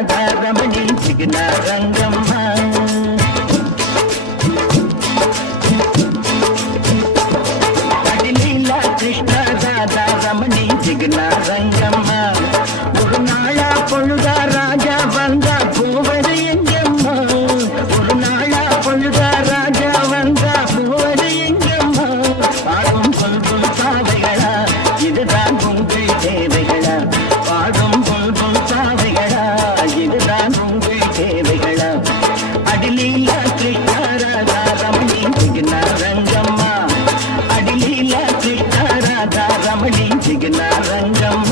ராதா ரமணி சிக்னா ரங்கம்மா அடிலீலா கிருஷ்ண ராதா ரமணி சிக்னா ரங்கம்மா ஒரு நாளா பொழுதா ராஜா வந்தா போவது எங்கம்மா ஒரு நாளா பொழுதா ராஜா வந்தா போவது எங்கம்மா பாடும் புல்புல் பாதைகளா இதுதான் உங்கள் தேவைகளா பாடும் புல்புல் பாதைகளா இதுதான் உங்கள் தேவைகளா அடிலீலா கிருஷ்ண ராதா ரமணி சிக்னா ரங்கம்மா அடிலீலா கிருஷ்ண ராதா ரமணி சிக்னா ரங்கம்மா